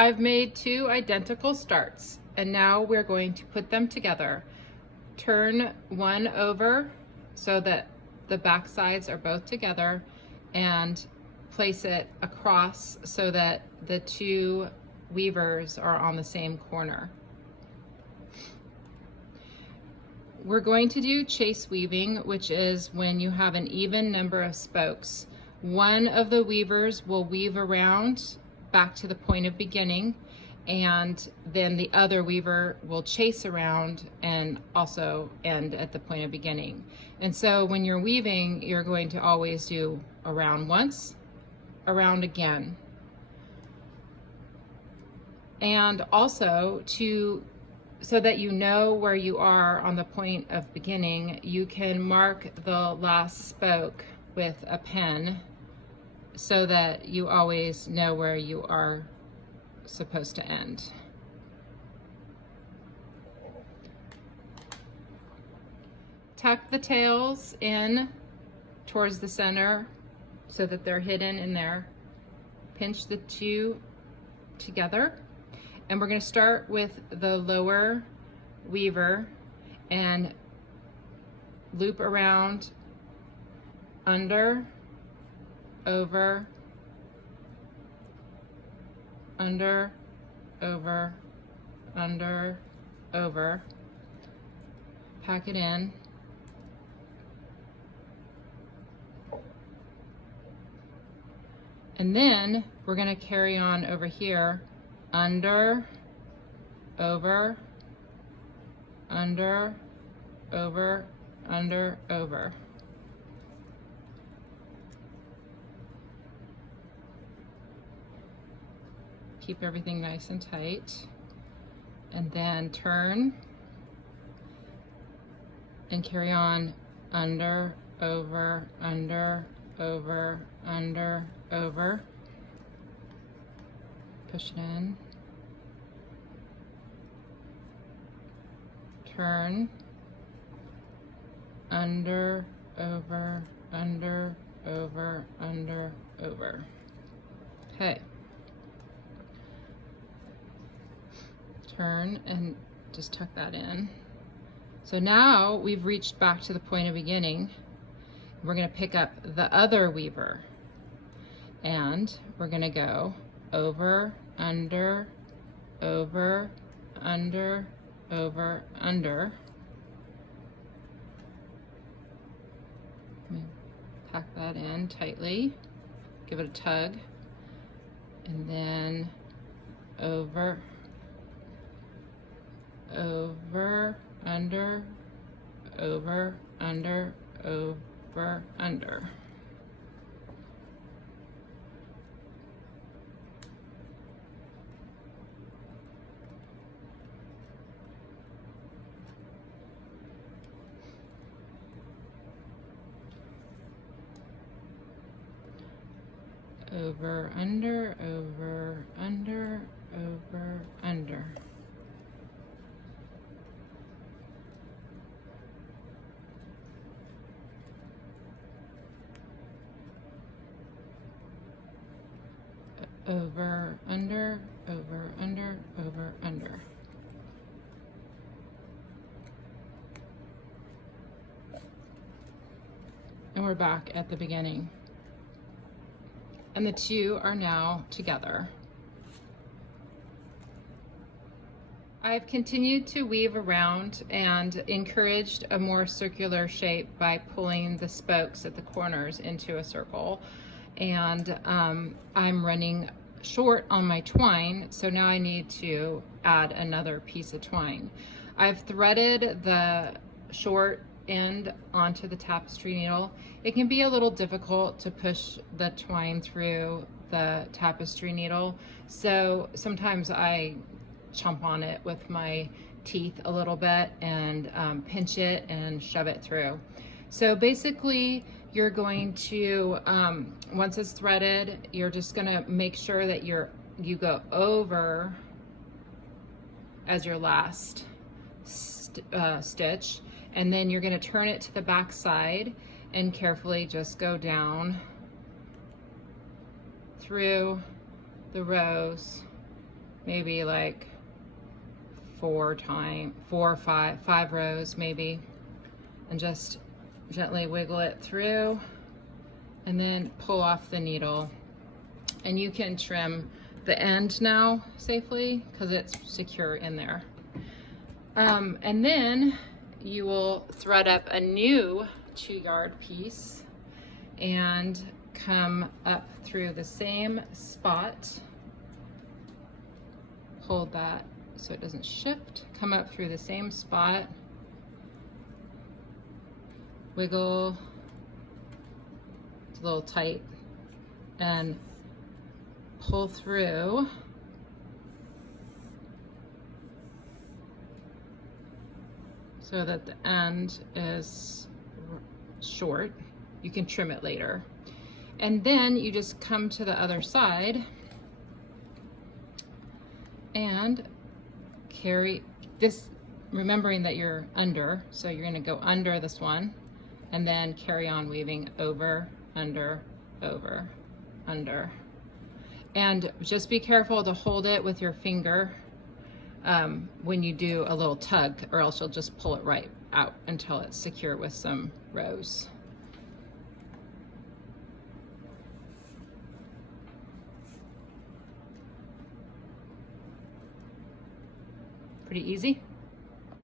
I've made 2 identical starts, and now we're going to put them together. Turn one over so that the back sides are both together, and place it across so that the 2 weavers are on the same corner. We're going to do chase weaving, which is when you have an even number of spokes. One of the weavers will weave around back to the point of beginning, and then the other weaver will chase around and also end at the point of beginning. And so when you're weaving, you're going to always do around once, around again. And also so that you know where you are on the point of beginning, you can mark the last spoke with a pen so that you always know where you are supposed to end. Tuck the tails in towards the center so that they're hidden in there. Pinch the 2 together. And we're going to start with the lower weaver and loop around, under, over, under, over, under, over. Pack it in. And then we're going to carry on over here. Under, over, under, over, under, over. Keep everything nice and tight. And then turn and carry on under, over, under, over, under, over. Push it in. Turn. Under, over, under, over, under, over. Okay. Turn and just tuck that in. So now we've reached back to the point of beginning. We're going to pick up the other weaver and we're going to go over, under, over, under, over, under. Pack that in tightly, give it a tug, and then over, over, under, over, under, over, under. Over, under, over, under, over, under. Over, under, over, under, over, under. And we're back at the beginning. And the 2 are now together. I've continued to weave around and encouraged a more circular shape by pulling the spokes at the corners into a circle. And I'm running short on my twine, so now I need to add another piece of twine. I've threaded the short end onto the tapestry needle. It can be a little difficult to push the twine through the tapestry needle, so sometimes I chomp on it with my teeth a little bit and pinch it and shove it through. So basically you're going to, once it's threaded, you're just gonna make sure that you go over as your last stitch, and then you're going to turn it to the back side and carefully just go down through the rows maybe like five rows maybe, and just gently wiggle it through and then pull off the needle. And you can trim the end now safely because it's secure in there. And then you will thread up a new 2-yard piece and come up through the same spot. Hold that so it doesn't shift. Come up through the same spot. Wiggle. It's a little tight. And pull through. So that the end is short. You can trim it later. And then you just come to the other side and carry this, remembering that you're under, so you're going to go under this one and then carry on weaving over, under, over, under. And just be careful to hold it with your finger when you do a little tug, or else you'll just pull it right out until it's secure with some rows. Pretty easy.